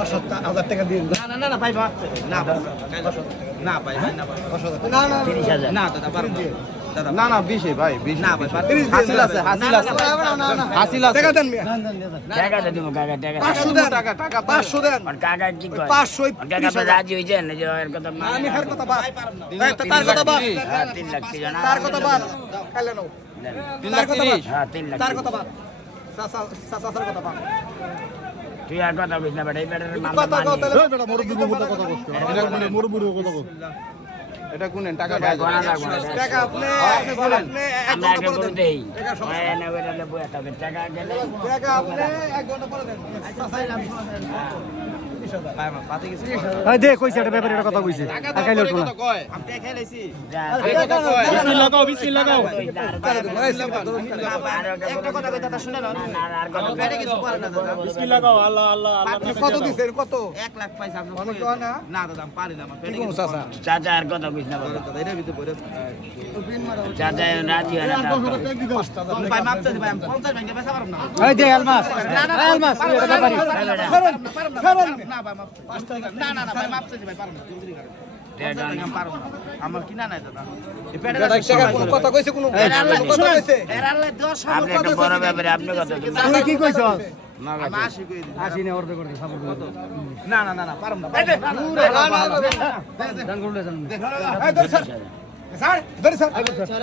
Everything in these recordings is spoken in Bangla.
হাজার টাকা না না না না ভাই না ভাই, না ভাই ভাই না না না তিরিশ হাজার না দাদা পারব না। না না বিশে ভাই বিশ না ভাই পারব তিরিশ না। হাসিল আছে হাসিল আছে হাসিল আছে টাকা দেন টাকা তো দিব টাকা পাঁচশো দেন টাকা, টাকা পাঁচশো দেন আর কি কয় পাঁচশো আর তো রাজি হয়েছেন যে এর কথা মানে আমি না। কথা বাদ তার কথা বাদ হ্যাঁ তিন লাখ তার কথা বাদ খাইলে নাও তিন লাখ তিরিশ হ্যাঁ তিন লাখ তার কথা বাদ চাচা চাচার কথা বাদ তুই আর কথা বলিস না বেটা এই বেটার মামলা কথা মানি কথা কথা কোনেন কথা টাকা গণা লাগবে না। টাকা আপনি আপনি বলেন আপনি এক ঘণ্টা পরে দেন টাকা সমস্যা হয় না বেটা বইয়া থাকবে টাকা গেলে টাকা আপনি এক ঘণ্টা পরে দেন গেছে এই দে কইছে একটা ব্যাপারে একটা কথা কইছে আকাইলে উঠবো না কয় আমি টাকা খেলাইছি লাগাও বিসমিল লাগাও একটা কথা কই দাদা শুনে না আর কথা পেটে কিছু পারে না দাদা বিসমিল লাগাও আল্লাহ আল্লাহ আল্লাহ আপনি কত দিছেন কত এক লাখ পয়সা আপনি না? না দাদা আমি পারি না আমার পেটে কোন কিছু চাচা চাচা আর কথা বুঝ না বাবা দাদা ভিতরে পড়ে চাচা রাজি হয় না আমি ভাই মাপতে ভাই 50 ভেঙে বেচা পারব না এই দে আলমাস আলমাস এটা ব্যাপারে না ভাই মাপতে না না না ভাই মাপতে ভাই পারব না জলদি করেন না আমার কিনা নাই দাদা কথা কইছে কোন কথা কইছে দশ আপনি একটা আপনি কথা বলুন। তুই কি কইছস আমি আশি কই দিই আসি নে অর্ধেক করে সাপোর্ট কর না না না না পারব না দান করলে জান এই ধর স্যার স্যার স্যার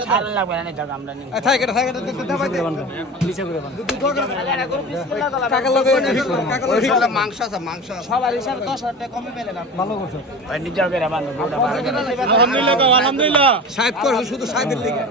ছাড় লাগবে না টাকা আমরা নিই এই থাকে থাকে দাবাই দে নিচে করে বান কাকা লগে কাকা লগে মাংস আছে মাংস সবার হিসাবে দশ টাকা কমে পেলেন আপনি ভালো করছস ওই নিজে করে বান্ধব আলহামদুলিল্লাহ আলহামদুলিল্লাহ সাহেব করছে শুধু সাহেবের লিগে